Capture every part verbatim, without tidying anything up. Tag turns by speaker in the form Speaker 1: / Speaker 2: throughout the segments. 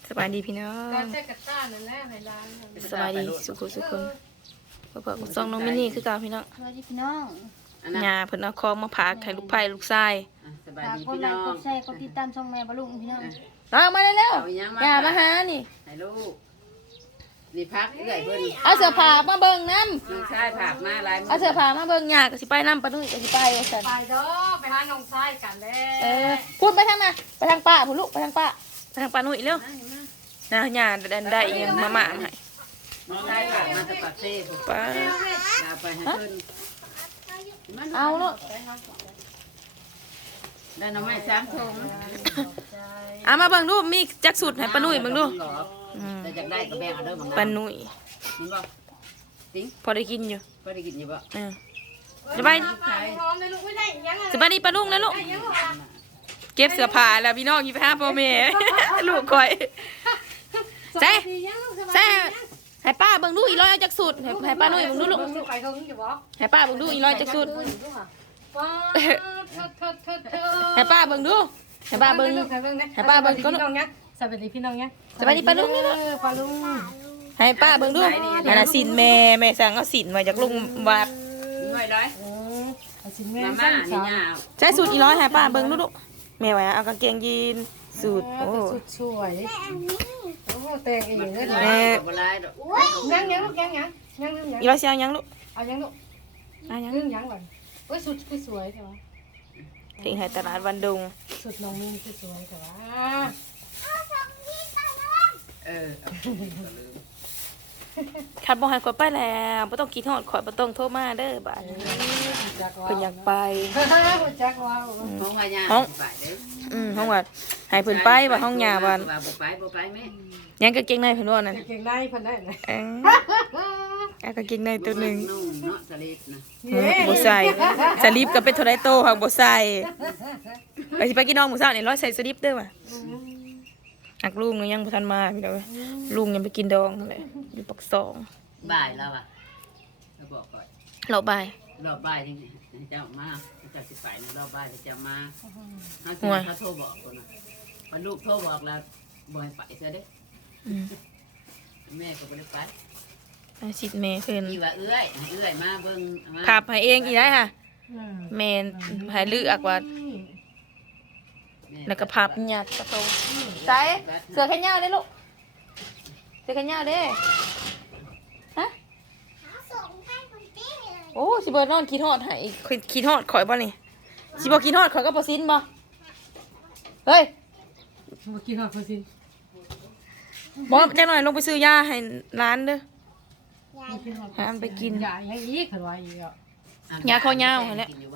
Speaker 1: สบายดีพี่น้องสบายดีสุขุสุขคนเพื่อซองน้องมินี่คือเก่าพี่น้อง
Speaker 2: สวัสดีพี่น้อง
Speaker 1: หญ้าเพิ่นเอาคองมาพากให้ลูกไผ่ลูกชาย
Speaker 3: สบาย
Speaker 2: ฝาก
Speaker 3: ดี
Speaker 2: กด
Speaker 3: พี่
Speaker 2: ไล
Speaker 3: น้อ
Speaker 2: ค์ก
Speaker 3: ง
Speaker 2: ดแชร์กดติดตามช่องแม่บะลุงพี่น้อง
Speaker 1: น้องมาได้แล้ว
Speaker 3: เอายังมา
Speaker 1: หญ้ามาหานี่
Speaker 3: ให้ลูกนี่พักเอื่อยเพิ่น
Speaker 1: เอาเสื้อผ้ามาเบิ่งน้
Speaker 3: น้องชายผักมาหลาย
Speaker 1: ำเอาเสื้อผ้ามาเบิ่งหญ้าก็สิไปน้ำปะนุ่ยก็สิไปว่าซั่น
Speaker 4: ไปเด้อไปหาน้องชายกันแล้ว
Speaker 1: เออพูดไปทางน่ะไปทางป้าพุ่นลูกไปทางป้าไปทางป้านุ่ยเร็วนะหญ้าได้ได้อีหยังมาม่าให้
Speaker 3: น้องชายผักมาจากปากเซ่ผม
Speaker 1: ป้า
Speaker 3: เอาไปให้เพิ่น
Speaker 1: เอาเนาะ
Speaker 3: ได้น้ำไม้สามถุง
Speaker 1: เอามาเบิ่งดูมีจักสุดให้ป้านุ่ยเบิ่งดูอืม
Speaker 3: แต่อยากได้ก็แบ่งเอาเด้อบัง
Speaker 1: ป้านุ่ย
Speaker 3: กินบ่ติ๊ง
Speaker 1: พอได้กินอยู่
Speaker 3: ก็ได้กินอยู่บ่
Speaker 1: เออสบาย
Speaker 4: พร้อมเลยลูกไม่ได้ยังไง
Speaker 1: สบายดีป้าลุงนะลูก
Speaker 4: ยังไง
Speaker 1: เก็บเสื้อผ้าแล้วพี่น้องอยู่ไปหาพ่อแม่ ลูกคอยใส่ใส่ให้ป้าเบิ่งดูอีร้อยเอาจักสุดให้ให้ป้านุ่ยเบิ่งดูลูก
Speaker 4: ไปเถิงอยู่บ่
Speaker 1: ให้ป้าเบิ่งดูอีร้อยจักสุด
Speaker 4: ป้าเถิดเถิดเถิดเถิด
Speaker 1: ให้ป้าเบิ่งดูให้ป้าเบิ่ง ให้ป้าเบิ่งก่อน
Speaker 4: พี่น้องยังสวัสดีพี่น้องยัง
Speaker 1: สบายดีป้าลุงนี่ลูก
Speaker 4: ป้าลุง
Speaker 1: ให้ป้าเบิ่งดูอันน่ะสินแม่แม่สั่งเอาสินมาจากลุงวัด
Speaker 3: หน่อยร้อย
Speaker 4: สิแม่
Speaker 3: มา
Speaker 4: สั้
Speaker 3: ม่าน นี่
Speaker 4: สาว
Speaker 3: ยาว
Speaker 1: ใช้สูตรอีร้อยให้ป้าเบิ่งดูลูกแม่ว่าเอากางเกงยีนสูตรโอ้
Speaker 4: สุดสวยโอ้แต่งเองเลย
Speaker 3: แม่บ่หลายดอก
Speaker 4: ยังยังลูกยังยังยังยัง
Speaker 1: อีร้อยสิเอาหยังลูก
Speaker 4: เอายังลูก
Speaker 1: เอาหยัง
Speaker 4: ยังยังก่อนเอ้ยสุดคือสวยใช่ไหม
Speaker 1: ทิ้งให้ตลาดวันดง
Speaker 4: สุดน้องมิ้นคือสวยแต่ว่า
Speaker 3: เออ
Speaker 1: คัดบ่ให้ข่อยไปแล้วบ่ต้องคิดฮอดข่อยบ่ต้องโทรมาเด้อบาดนี้
Speaker 4: จักว่า
Speaker 1: เพิ่นอยากไป
Speaker 4: จักว่า
Speaker 3: ห้องว่ายาไปเด้อ
Speaker 1: อืมห้องว่าให้เพิ่นไปว่าห้องหญ้าว่า
Speaker 3: บ่ไปบ่ไปแม่
Speaker 1: ยังกางเกงในเพิ่นว่านั่น
Speaker 4: เก่งได้เพิ่นได้เลย
Speaker 1: เอ้ยเอากางเกงในตัวหนึง
Speaker 3: นุ่มเนาะสลิดนะ
Speaker 1: บ่ใส่สลิปก็เป็นเท่าใดโตหักบ่ใส่ไปสิไปกินน้องหมูสาวนี่ร้อยใส่สลิปเด้อว่ะหักลุงยังบ่ทันมาพี่น้องเอ้ยลุงยังไปกินดองนั่นแหละอยู่ปักสอง
Speaker 3: บ่ายแล้วอ่ะเราบอกก่อน
Speaker 1: เราไป
Speaker 3: รอบบ่ายจริงๆเจ้ามาเจ้าสิไปนะรอบบ่ายเจ้ามาเขาจะเขาโทรบอกคนนะพอลูกโทรบอกแล้วบ่ให้ไปซะเด้
Speaker 1: อืม
Speaker 3: แม่ก็บ่ได้ไป
Speaker 1: เอาสิแม่เพิ่น
Speaker 3: อีว่าเอื้อยให้เอื้อยมาเบิ่งมา
Speaker 1: ขับให้เองอีได้ค่ะแม่ให้เลือกว่าแล้วก็พับยัดกระโตงใส่เสื้อแขนยาวเด้ลูกเสื้อแขนยาวเด้ฮะโอ้สิบ่นอนคิดฮอดให้คิดฮอดข่อยบ่นี่สิบ่คิดฮอดข่อยก็บ่ซินบ่เฮ้ย
Speaker 4: เมื่อกี้หอดคนสิ
Speaker 1: บ่จักหน่อยลงไปซื้อยาให้ร้านเด้อให้มันไปกิน
Speaker 4: ยายังอีกเพิ่นว่าอีกอ่ะ
Speaker 1: ยาคอยาวหั่นแหละ
Speaker 3: กินอยู่บ่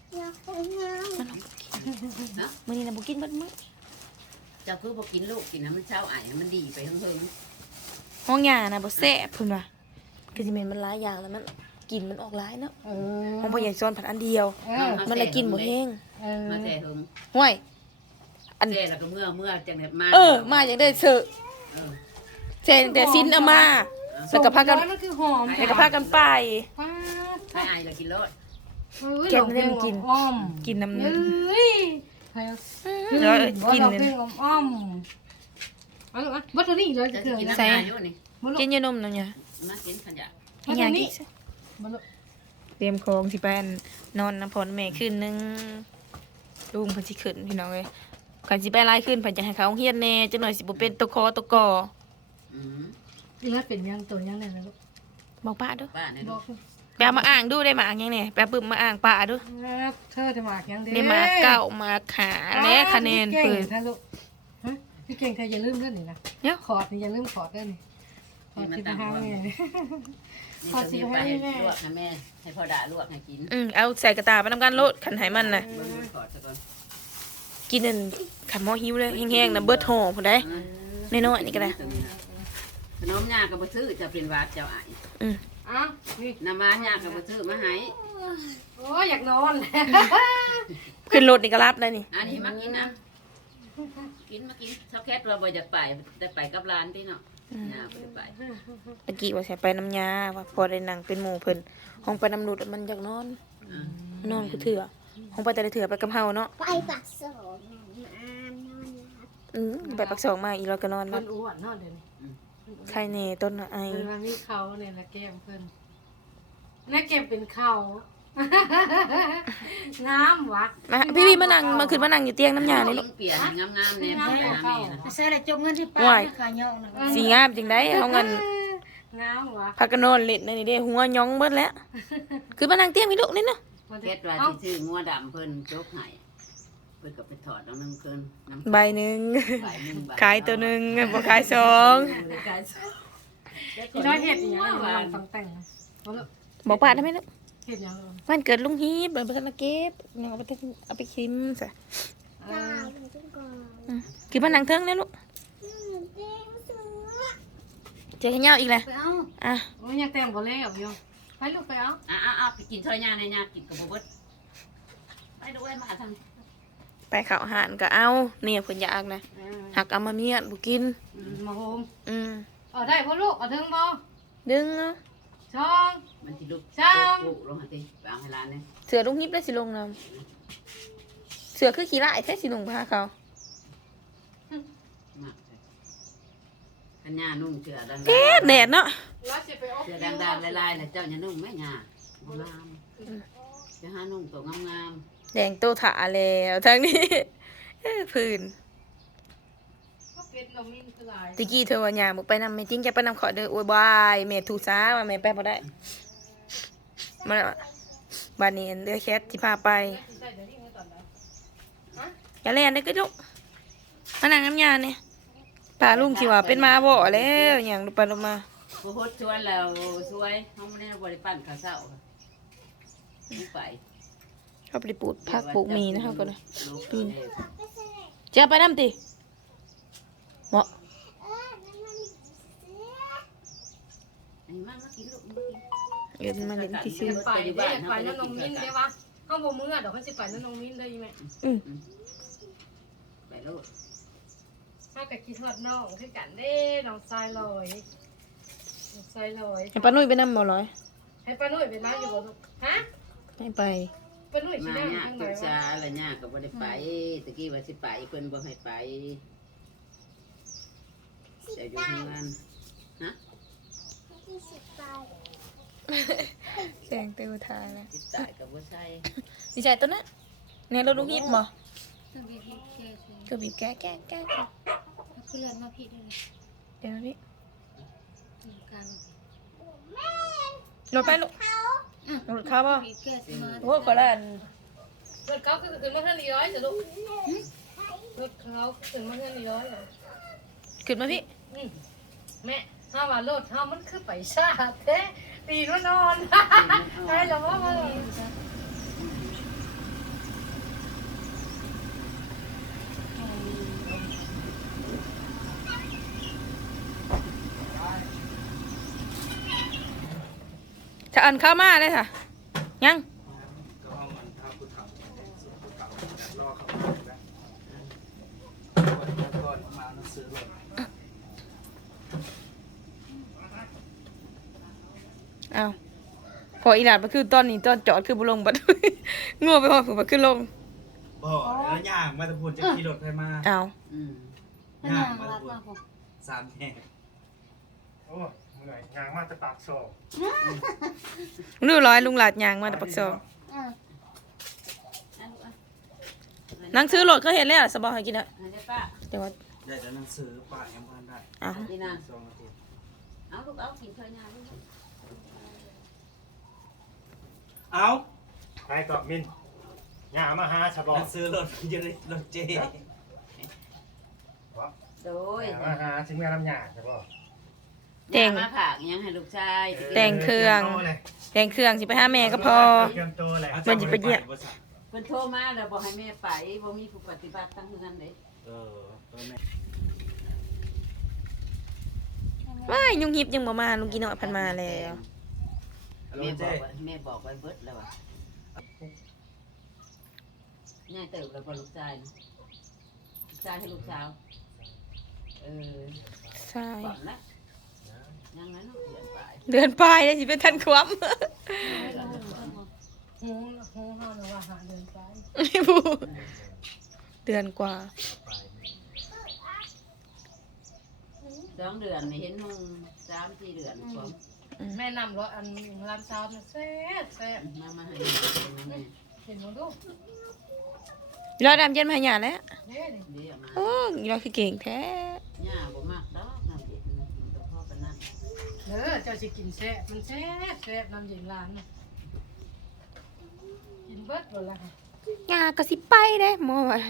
Speaker 1: มื้อนี้น่ะบ่กินเบิดมื้อ
Speaker 3: เจ้าคือบ่กินลูกกินให้มันเช้าอ้ายให้มันดีไปเฮิง
Speaker 1: ห้องยาน่ะบ่แซ่บเพิ่นว่าคือสิแม่นมันหลายอย่างแล้วมันกินมันออกหลายเนาะ
Speaker 4: เอ
Speaker 1: ห้องพ่อใหญ่ซ้อนผัดอันเดียว
Speaker 4: เออ
Speaker 1: มันเลยกินบ่แห้ง
Speaker 4: เออ
Speaker 3: ๆมาแต่เฮิง
Speaker 1: ห่วยอัน
Speaker 3: แซ่แล้วก็เมื่อเมื่อจังได๋มา
Speaker 1: เออมาจังได้เซอะ
Speaker 3: เออ
Speaker 1: เซนแต่ซินเอามาแล้วก็พากัน
Speaker 4: มันคือหอม
Speaker 1: แล้วก็พากันไป
Speaker 4: ป้า
Speaker 3: ให้อ้ายแล้วกินรส
Speaker 1: แกงไม่ได้มันกิน
Speaker 4: อ้อม
Speaker 1: กินน้ำ
Speaker 4: เฮ้
Speaker 1: เนื้อย
Speaker 4: ใครเอา
Speaker 1: แล้วกิน
Speaker 4: เล
Speaker 1: เลย ย
Speaker 4: อ้อมเอาลูกอ่ะบัตรนี่เลย
Speaker 3: จะ
Speaker 4: เครื่อง
Speaker 3: กิน
Speaker 4: นะ
Speaker 3: น้ำยาอยู่นี่
Speaker 1: กินยานมน้ำยา
Speaker 3: มากินขยะ
Speaker 1: ให้ยากินซะ
Speaker 4: บัตร
Speaker 1: เตรียมของสิไปนอนน้ำพรแม่คืนนึงลุงเพิ่นสิขึ้นพี่น้องเอ้ยคันสิไปหลายคืนเพิ่นจะให้เขาโรงเรียนแน่จังหน่อยสิบ่เป็นตะคอตะกอ
Speaker 3: อืม
Speaker 4: นี่แล้วเป็นยังตัวยังไงนะลูก
Speaker 1: บอกป้าเด้อ
Speaker 3: ป้าเนี่ย
Speaker 4: บอก
Speaker 1: ไปเอามาอ่างดูได้มาอ่างยังเนี่ยไปเอาปึ้มมาอ่างป้าดู
Speaker 4: เธอจะหมากยังเด้
Speaker 1: ได้มาเก้ามาขาแน่คะแนน
Speaker 4: เปิ
Speaker 1: เปิ
Speaker 4: ด
Speaker 1: ด
Speaker 4: ท่านลูกฮะพี่เก่งเธออย่าลืมเรื่องนี่นะ
Speaker 1: เดี๋ยว
Speaker 4: ขอดนี่อย่าลืมขอดเด้อนี่ขอดสิบห้าแม่
Speaker 3: นี่จะมีไปให้ลวกให้แม่ให้พ่อด่าลวกให้กิน
Speaker 1: อืมเอาใส่กระตาไปทำการโลดขันไหมันน่ะ
Speaker 3: เบิ่งมันขอดซะก่อน
Speaker 1: กินนั่นขันหม้อหิวเลยแห้งๆนะเบิดห่อพอได้น้อยๆนี่ก็ได้
Speaker 3: ขนมยาก็บ่ซื้อจะเป็นหวาดเจ้าอ้าย
Speaker 1: อืม
Speaker 4: อ้าวนี่
Speaker 3: น้ำมายาก็บ่ซื้อมาให้
Speaker 4: โอ้ยอยากนอน
Speaker 1: ขึ้นรถนี่ก็รับได้นี่
Speaker 3: อันนี้มากินนะกินมากินชอบแคทว่าบ่อยากไปได้ไปกับร้านที่เนาะยาบ่ได้ไป
Speaker 1: ตะกี้ว่าใส่ไปน้ำยาว่าพอได้นั่งเป็นหมู่เพิ่นห้องไปน้ำรุดมันอยากนอน
Speaker 3: อ่าน
Speaker 1: อนกูเถื่อห้องไปแต่ละเถื่อไปกับเฮาเนาะ
Speaker 2: ไปปากสองน้ำนอน
Speaker 1: อืมไปปักสองมาอีเราก็นอน
Speaker 4: เพิ่
Speaker 1: นั่
Speaker 4: น
Speaker 1: น
Speaker 4: อ้วนเนาะเดี๋ยวนี้
Speaker 1: ใครแน่ต้นน่ะไอ
Speaker 4: เพิ่นว่ามีเขาเนี่ยละแก้มเพิ่นน่าเก็บเป็นเขาน้ำวะ
Speaker 1: มาพี่พี่มานั่งมาขึ้นมานั่งอยู่เตียงน้ำยานี่ลูก
Speaker 3: เปลี่ยนงามๆเนี่ยไปหาแม่นะ
Speaker 2: ใส่ละจงเงินที่ป้า
Speaker 1: ว้าย
Speaker 2: ขาย่องนะ
Speaker 1: สีงามจังได้เฮาเงิน
Speaker 4: น้ำวะ
Speaker 1: พากันนอนเล่นในนี่เด้หัวหยองเบิดแล้วคือมานั่งเตียงพี่ลูกนี่เนาะ
Speaker 3: เฮ็ดว่าสิซื้องัวดำเพิ่นโจกให้เพิ่นก็ไปถอดเอาน้ำเพิ่นน้ำ
Speaker 1: ใบหนึง
Speaker 3: ใบหนึ่งใบ
Speaker 1: ขายตัวหนึงบ่ขายสอง
Speaker 3: ขายสอง
Speaker 4: อีน้อยเห็ดอย่างเงี้ยลองฟังแต่งนะเอาละ
Speaker 1: บอกป้าได้ไหมลูก
Speaker 4: เห็ดอย่างเงี้ย
Speaker 1: วันเกิดลุงฮีบเบิ่งไปทันมาเก็บยังเอาไปทิ้งเอาไปคิมซะ
Speaker 4: เออ
Speaker 1: อืมคือมานั่งเทิงแล้วลูกเจอกันเหย้าอีกแล้ว
Speaker 2: ไปเอา
Speaker 1: อ่ะ
Speaker 4: โอ้ยยังแต่งบ่แล้วอยู่ไปลูกไปเอา
Speaker 3: อ่ะๆๆไปกินซอยยาในยากินกับบ่เบิดไปดูไอ้มาทาง
Speaker 1: ไปเข้าอาหารก็เอาเนี่ยเพิ่นอยากนะ
Speaker 4: เออ
Speaker 1: หักเอามาเมียนบ่กิน
Speaker 4: มาโฮม
Speaker 1: อืม
Speaker 4: เอาได้พ่อลูกเอาถึงบ่
Speaker 1: ดึงเอา
Speaker 4: ช่อง
Speaker 3: มันสิลุก
Speaker 4: จ้าม
Speaker 3: ปลูกลงหาติไปเอาให้ร้านนี่
Speaker 1: เสือลุงฮิปได้สิลงนำเสือคือขี้ร้ายแท้สิลงพาเขา
Speaker 3: มากเลยอันยานุ่งเสื้อดังๆ
Speaker 1: แดดแดดเนาะ
Speaker 4: แล้วสิไปอบ
Speaker 3: เสื้อดังๆลายๆน่ะเจ้าอย่านุ่งแม่ยาบ่งามจะหานุ่งตัวงาม
Speaker 1: แดงโตถาแล้วทั้งนี้ เอ้อพื้น
Speaker 4: ก็เป็นนมมินคือหลาย
Speaker 1: ตะกี้เธอว่าหยาบ่ไปนำแม่จริงจะไปนำขอเด้อโอ้ยบายแม่ถูซ้าว่าแม่ไปบ่ได้มันบัดนี้เด้อแคทสิพาไป
Speaker 4: ใส่เดี๋ยวนี้ให้ตอนไหน
Speaker 1: อย่าแล่นเด้อก็ลูกมานั่งน้ำยาเนี่ยป้าลุงสิว่าเป็นมาบ่แล้วหยังลงไปลงมา
Speaker 3: ๆผู้ฮดชวนแล้วสวยเฮาบ่ได้บ่ได้ปั้นข้าวเช้าค่ะลูกไป
Speaker 1: เขาไปปลูกผักปลูกมีนะคะก็เลย
Speaker 3: ลูก
Speaker 1: ปีน
Speaker 3: เด้อ
Speaker 1: จะเอาไปน้ำติเหมาะ
Speaker 3: อันนี้มันมากินลูกมากิน
Speaker 1: เอิ้นมาเล่นที่ซื้อ
Speaker 4: ไปเด้ไปนั่นนมมินได้ปะเฮาบ่มื้อดอกเฮาสิไปนั่นนมมินได้แม่
Speaker 1: อืม
Speaker 3: ไปลูก
Speaker 4: เฮาก็คิดฮอดน้องคือกันเด้น้องทรายลอยน้องทรายลอย
Speaker 1: ให้ป้านุ้ยไปน้ำบ่ร้อย
Speaker 4: ให้ป้านุ่ยไปมาอยู่บ่ลูกฮะ
Speaker 1: ให้ไป
Speaker 4: ป้านุ่ยสิ
Speaker 3: มา
Speaker 4: นั่ง
Speaker 3: เนี่ย
Speaker 4: ทางไหน
Speaker 3: ตุก
Speaker 4: วะ
Speaker 3: ชาอะไรเนี่ยก็บ่ได้ไปตะกี้ว่าสิไปเพิ่นบ่ให้ไปจะอยู่ทำงานฮะ
Speaker 1: แสงเตวทาแล้ว
Speaker 3: สิตายก็บ่ใช่
Speaker 1: ดีใจตัวนั้นเนี่ยเราลูกฮิปบ่
Speaker 2: ต้องบีบบีบแก้สิ
Speaker 1: ก็บีบแก้แก้แก้แก้
Speaker 2: แล้วคือเลือนมาผิดเลย
Speaker 1: เดี๋ยวนี้
Speaker 2: ตรงกลาง
Speaker 1: รถไปลูกรถเข้าบ่
Speaker 2: บีบแก้สิมา
Speaker 1: โอ้ก็แล้ว
Speaker 4: รถเขาคือขึ้นมาทางนี้ร้อยจ้ะลูกรถเขาขึ้นมาทางนี้ร้อยเหรอ
Speaker 1: ขึ้นมาพี่
Speaker 4: อืมแม่ถ้าว่ารถเฮามันคือไปชาแท้ตีนว่านอนใช่หรอว่ามัน
Speaker 1: ถ้าอันเข้ามาเลยค่ะยัง
Speaker 5: ก็เอาเงินทาผู้เฒ่าส่วนผู้เฒ่ารอเขามาอยู่แล้ววันนี้ก่อนมาหนังสือรถ
Speaker 1: อ้าวพออีหลาดมาคือตอนนี้ตอนจอดคือบุลงบัด งัวไปพอผมมาขึ้นลง
Speaker 5: บอกแล้วย่างมาตะพูนจะขี่รถไปมา
Speaker 1: อ้าว
Speaker 3: อืม
Speaker 2: เป็นอย่างรัดมาผม
Speaker 5: สามแห่ง
Speaker 6: โอ้เหนื่อยงานมากจะปากโศก
Speaker 1: รู้ร้อยลุงหลาดยางมาแต่ปักซอง
Speaker 2: อ่า
Speaker 3: เอาลูกอ่ะ
Speaker 1: นั่งซื้อรถเขาเห็นแล้วสบายให้กินอ่ะ
Speaker 3: เอาได้ป้า
Speaker 1: เดี๋ยวว่า
Speaker 5: ได้แต่หนังสือป่ายังพันได้
Speaker 1: อ้าว
Speaker 3: นี่นะ
Speaker 5: สองนาที
Speaker 3: เอาลูกเอากินเถอะยาลูก
Speaker 5: เอา
Speaker 6: ไปเกาะมินงานมาหาฉบอ
Speaker 5: หนังสือรถอยู่ในรถเจ
Speaker 3: โดย
Speaker 6: งานมาหาชิ้นงานลำหยาฉบอ
Speaker 1: แต่ง
Speaker 3: มาผากยังให้ลูกชายสิกิน
Speaker 1: แต่งเครื่อง แต่งเครื่องสิไปหาแม่ก็พอ
Speaker 6: เตรียมตัวเลย
Speaker 1: มันจะไปเยี่ยม
Speaker 3: เพิ่นโทรมาแล้วบอกให้แม่ไปบ่มีผู้ปฏิบัติทั้งเฮือนเลย
Speaker 5: เออตัวแม่
Speaker 1: ว้ายยุงหิบยังบ่มาลุงกินน้อยพันมาแล้ว
Speaker 3: แม่บอกว่าแม่บอกไว้เบิดแล้วว่าง่ายเติบแล้วบ่ลูกชายนะลูกชายให้ลูกสาวเออ
Speaker 1: ใช่
Speaker 3: ก่อนละยังไงเนาะเดือนปลาย
Speaker 1: เดือนปลายได้สิเป็นทันความ
Speaker 4: หูหูเฮาน่ะว่าหาเดินไป
Speaker 1: ไม่พูดเดือนกว่า
Speaker 3: สองเดือนนี่เห็นนุ่งสามสี่เดือนพร้อม
Speaker 4: แม่นำรถอันร้านเช้าน่ะแซ่บแซ่บ
Speaker 3: มามาให้เป็นน้ำแม่
Speaker 4: เห็นบ่ลูก
Speaker 1: รอดำเย็นมาหยาแล้ว
Speaker 4: เด้นี่
Speaker 3: เดี๋ยวมา
Speaker 1: โอ้ยรอคือเก่งแท้
Speaker 3: หญ้าบ่มากดอกน้ำเย็นนะมันก็พอกันนั่น
Speaker 4: เด้อเจ้าสิกินแซ่บมันแซ่บแซ่บน้ำเย็นร้านน่ะกินเบิดบ่ล่ะ
Speaker 1: หยาก็สิไปเด้หมอว่า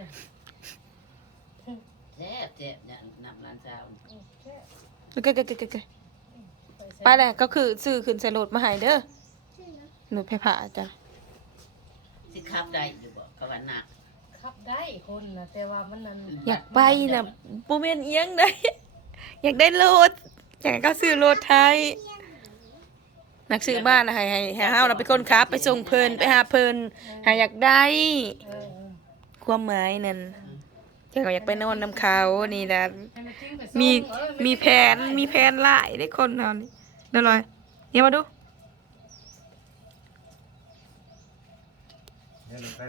Speaker 3: แซ่บแซ่บเนี่ยน้ำร้านเช้า
Speaker 1: ก็ก็ก็ก็ไปแหละก็คือซื้อขึ้นใส่รถมาให้เด้อหนูไปผ่าจ้ะ
Speaker 3: สิขับได้อยู่บ่กะวันหนัก
Speaker 4: ขับได้คนน่ะแต่ว่ามันนั่น
Speaker 1: อยากไปน่ะบ่แม่นเอียงได้ อยากได้รถอยากให้เขาซื้อรถไทยนักซื้อบ้านน่ะให้ให้ให้เฮาน่ะเป็นคนขับไปส่งเพิ่นไปหาเพิ่นหาอยากได้
Speaker 4: เออ
Speaker 1: ความหมายนั่นอยากอยากไปนอนนำเขานี่นะ
Speaker 4: ให้มันทิ้งไปส่ง
Speaker 1: มี
Speaker 4: เออ
Speaker 1: มีแผนมีแผนหลายได้คนเฮานี่นั่นเลยเนี่ยมาดู
Speaker 6: เนี่ย